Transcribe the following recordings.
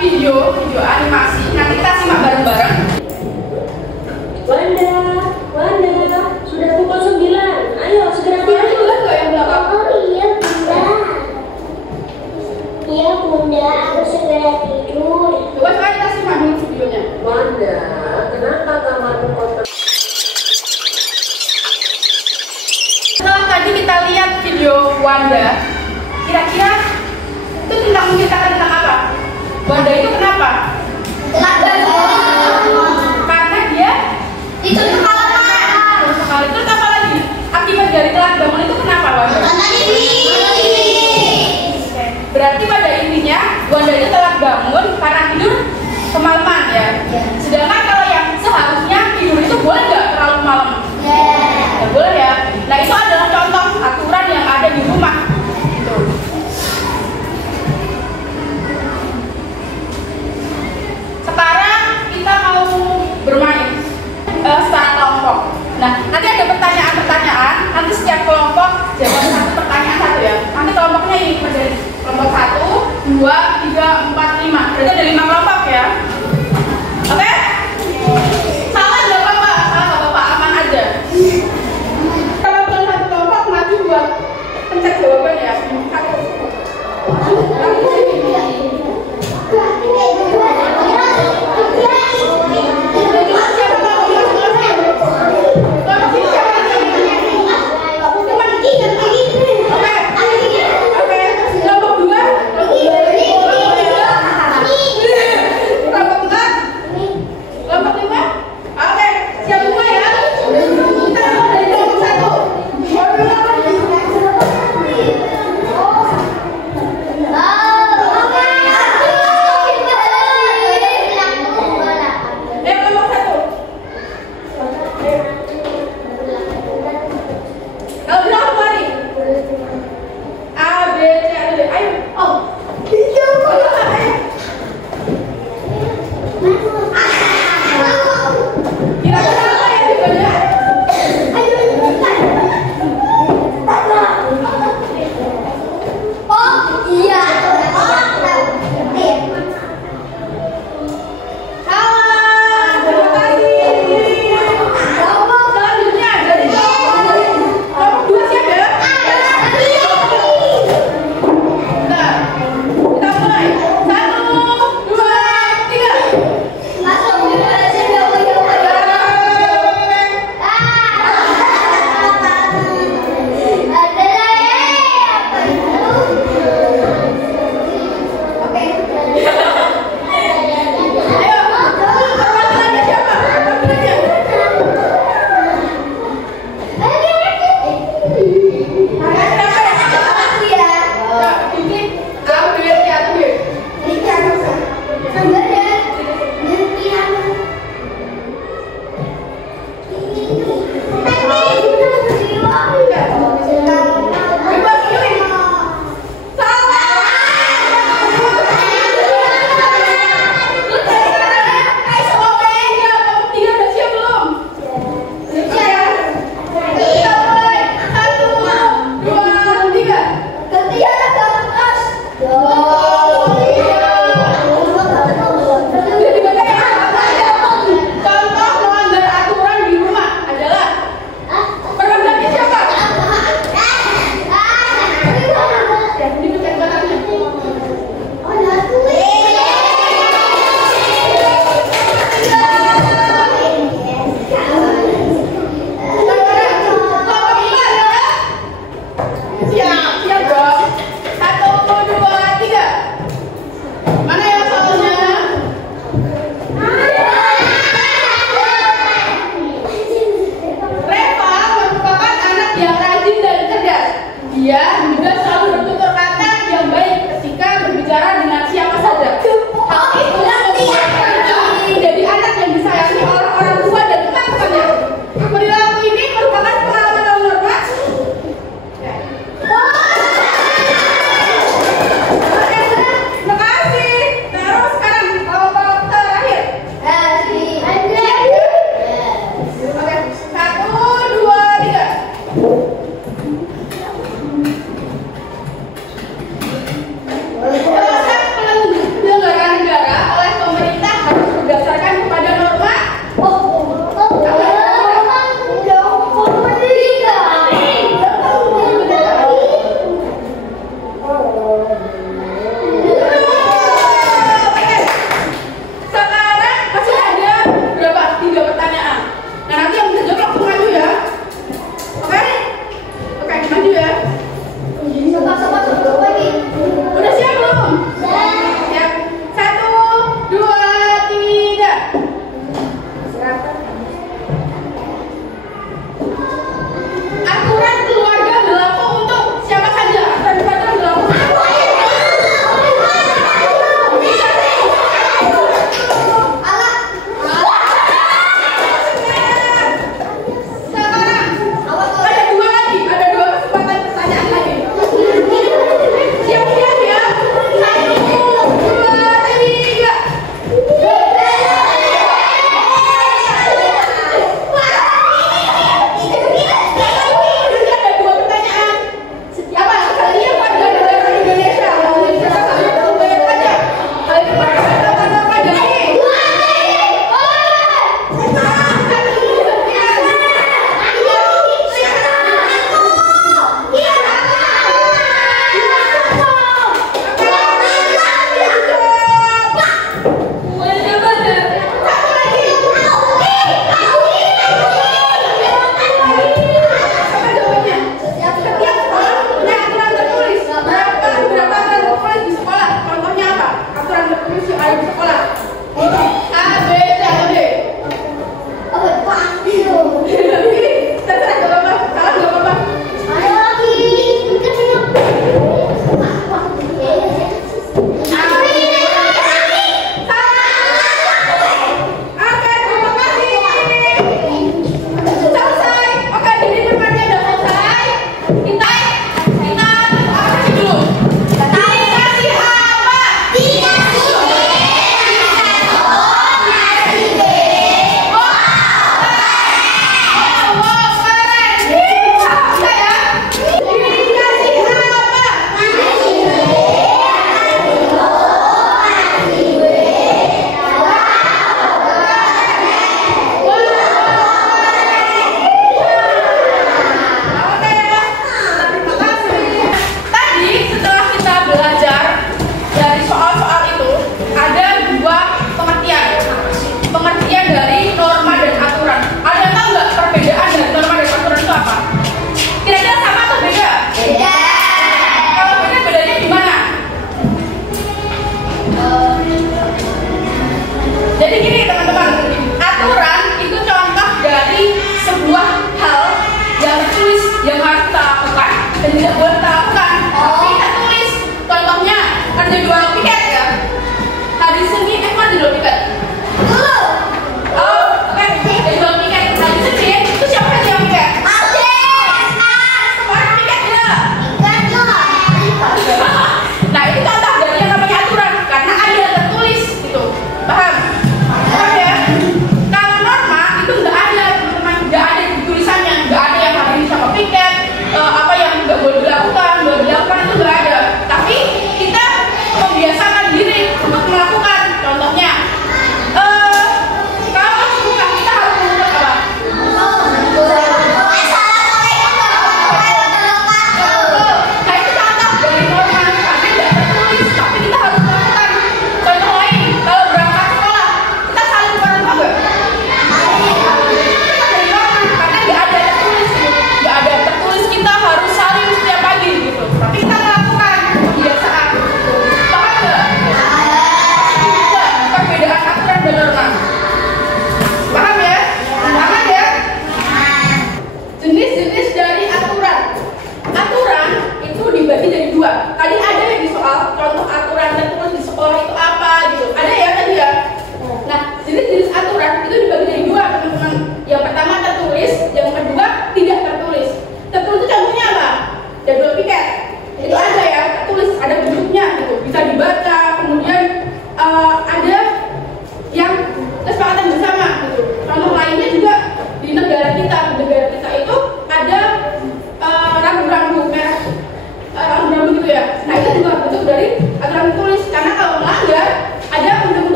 video animasi. Nanti kita simak bareng-bareng. Wanda, sudah pukul 9. Ayo segera tidur. Bunda nggak yang belakang? Oh iya Bunda. Iya Bunda, aku segera tidur. Coba kita simak dulu videonya. Wanda, kenapa kamarmu kotor? Setelah tadi kita lihat video Wanda, kira-kira itu tentang menceritakan tentang apa? Wanda itu kenapa? Karena dia Itu kepala. sekali. Terus apa lagi? Akibat dari telat bangun itu kenapa Wanda? Oke. Berarti pada intinya Wanda itu telat bangun karena tidur kemalaman ya. Sedangkan kalau yang seharusnya tidur itu boleh nggak terlalu malam? Nggak boleh ya. Nah itu adalah contoh aturan yang ada di rumah. Gitu. Sekarang kita mau bermain. Secara 2, 3, 4, 5. Berarti ada 5 kelompok ya. Oke? Salah nggak apa-apa, aman aja. Kalau bukan satu kelompok maju buat pencet jawaban ya.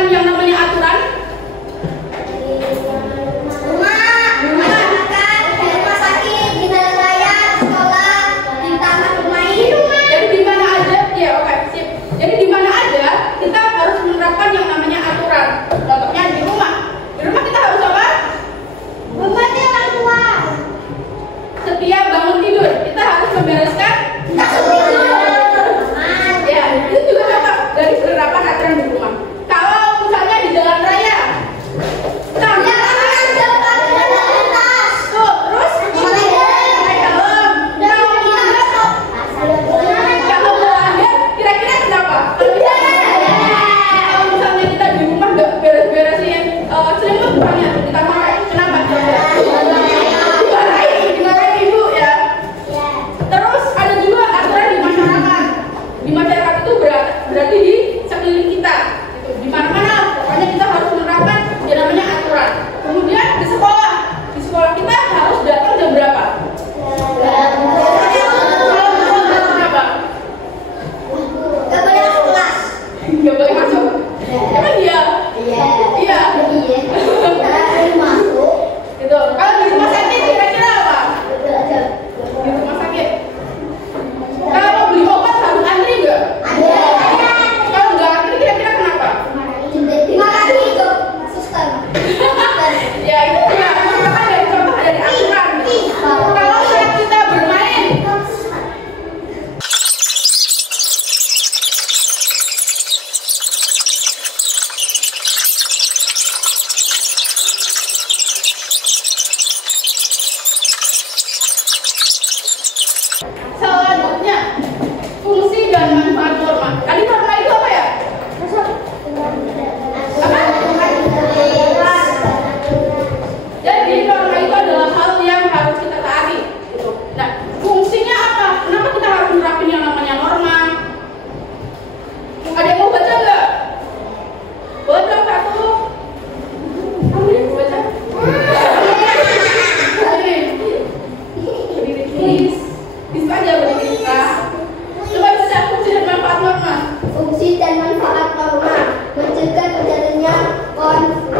menerapkan yang namanya aturan? Rumah sakit, di jalan raya, sekolah, di taman bermain. Jadi di mana aja, ya oke, sip. Jadi di mana aja kita harus menerapkan yang namanya aturan. Contohnya di rumah. Di rumah kita harus apa? Membantu orang tua. Setiap bangun tidur kita harus membereskan. Ya, itu juga contoh dari penerapan aturan di rumah. Kalau misalnya di jalan raya, berarti di sekeliling kita, gitu. Di mana-mana, pokoknya kita harus menerapkan yang namanya aturan. Kemudian di sekolah kita harus datang jam berapa? Berapa? Gak boleh masuk kelas. Gak boleh masuk. Emang iya? Iya. Masuk. Gitu. Kalau di rumah sakit kira-kira apa? Di rumah sakit. Kalau beli obat harus antri nggak? Kalau nggak antri kira-kira kenapa? Terima kasih itu suster. Ya itu juga merupakan dari contoh dari aturan. Kalau saat kita bermain, selanjutnya fungsi dan manfaat norma. Tadi norma itu apa ya? Jadi norma itu adalah hal yang harus kita taati. Gitu. Nah, fungsinya apa? Kenapa kita harus menerapkan yang namanya norma? Ada yang mau baca nggak? Boleh dong satu. Kamu yang mau baca? Berdiri, please. Bisa aja berdiri, Kak. Coba baca fungsi dan manfaat norma. Fungsi dan manfaat norma mencegah terjadinya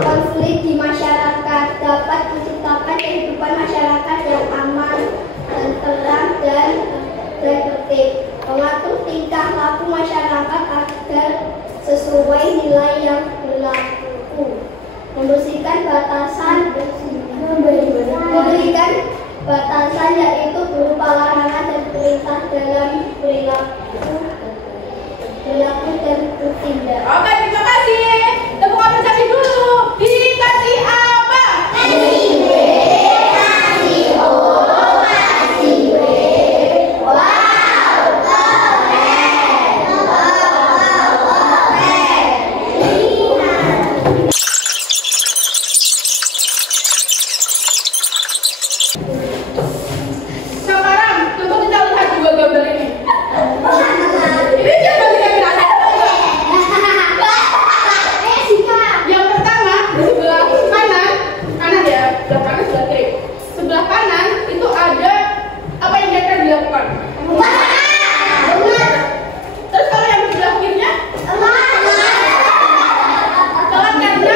konflik di masyarakat, dapat menciptakan kehidupan masyarakat yang aman, tenteram dan tertib, mengatur tingkah laku masyarakat agar sesuai nilai yang berlaku, memberikan batasan yaitu berupa larangan dan perintah dalam perilaku dan bertindak. Oke, terima kasih. Tepuk apresiasi dulu. Dikasih apa? Kasih B, kasih O, kasih W. Wow, keren. Sekarang coba kita lihat dua gambar ini. Ini coba kita lihat. Yang pertama di sebelah kanan ya, sebelah kanan sebelah kiri. Sebelah kanan itu ada apa yang kira-kira dilakukan? Terus kalau yang di sebelah kirinya? Telat karena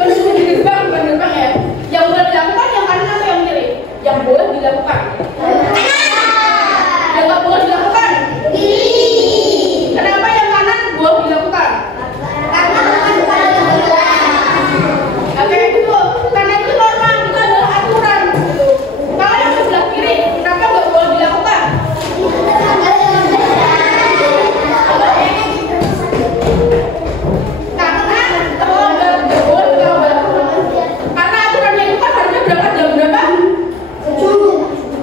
menunggu di gerbang ya. Yang boleh dilakukan yang kanan atau yang kiri? Yang boleh dilakukan. Yang nggak boleh dilakukan? Kenapa yang kanan boleh dilakukan? Oke, itu karena itu norma, itu adalah aturan. Gitu. Kalau yang sebelah kiri, kenapa nggak boleh dilakukan? Karena nggak boleh dilakukan. Karena aturannya itu kan harusnya berangkat jam berapa?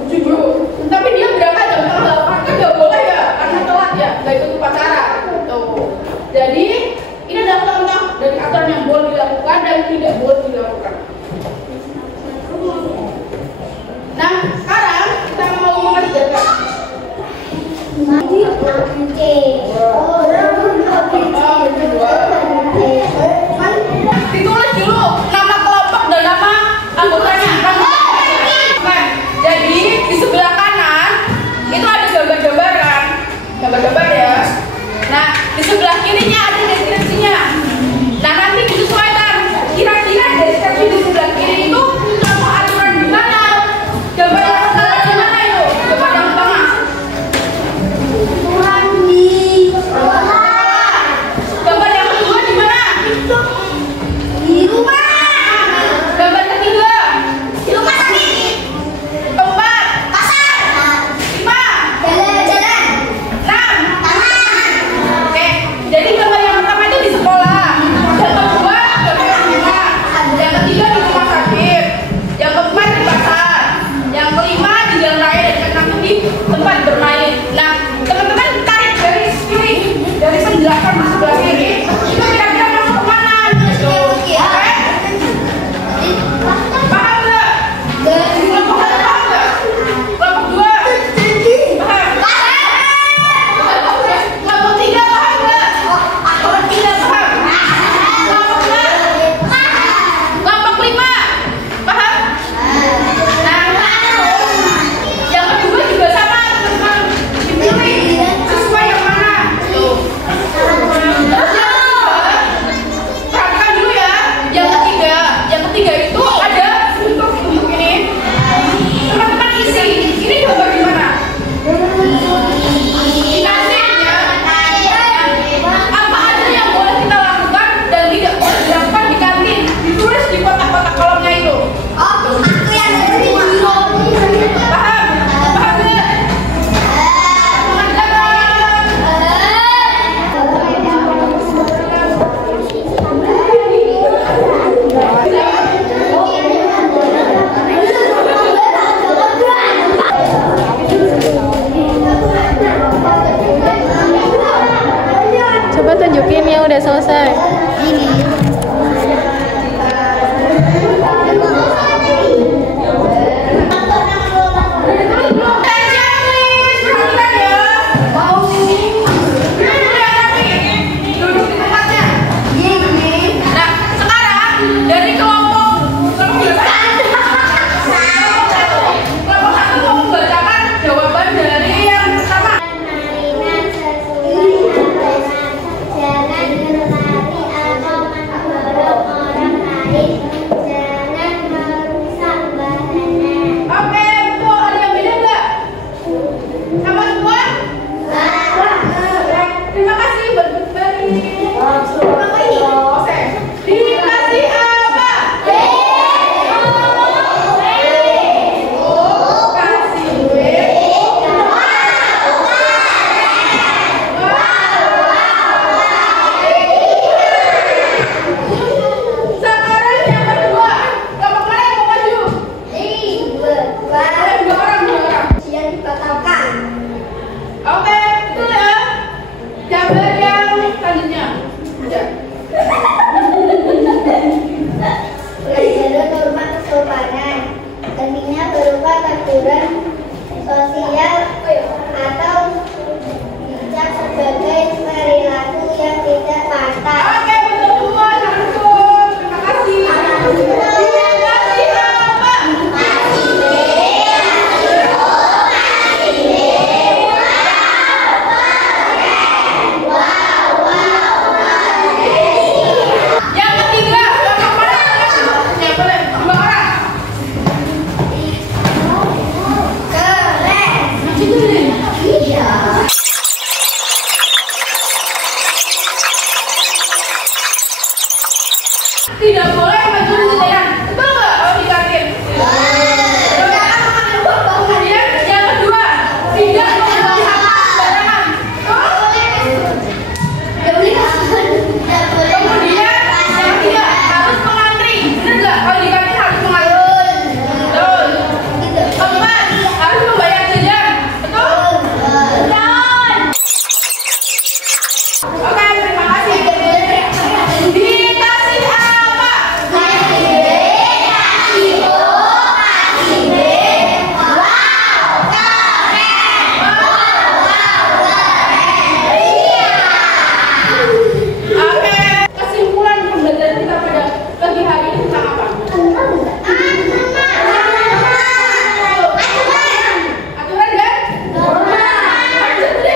7. Tapi dia berangkat jam setengah 8, kan nggak boleh ya, karena telat ya, nggak ikut upacara. Tuh. Jadi ini adalah contoh dari aturan yang boleh dilakukan dan tidak boleh dilakukan. Nah, sekarang kita mau mengerjakan. Ditulis dulu nama kelompok dan nama anggotanya. Oke, jadi di sebelah kanan itu ada gambar-gambar ya. Nah, di sebelah kirinya ada deskripsinya. Nah, yang udah selesai? Sosial atau bijak sebagai perilaku yang tidak pantas. Oke, betul semua, langsung. Terima kasih. Yang ketiga, kelompok mana? Ya boleh, 2 orang. Tidak boleh maju di jalan. Betul nggak kalau dikatin? Kemudian yang kedua, tidak membuang sampah sembarangan. Kemudian yang ketiga, harus mengantri. Benar nggak kalau dikatin harus mengantri? Betul. Keempat, harus membayar jajan. Betul? Oke, terima kasih. Dikasih apa? Oke, kesimpulan pembelajaran kita pada pagi hari ini tentang apa? Aturan dan norma. Ada juga.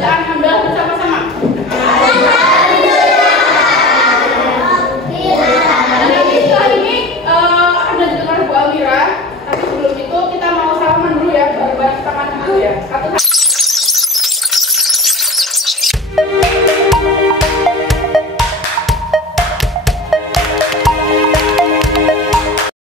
bacaan hamdalah bersama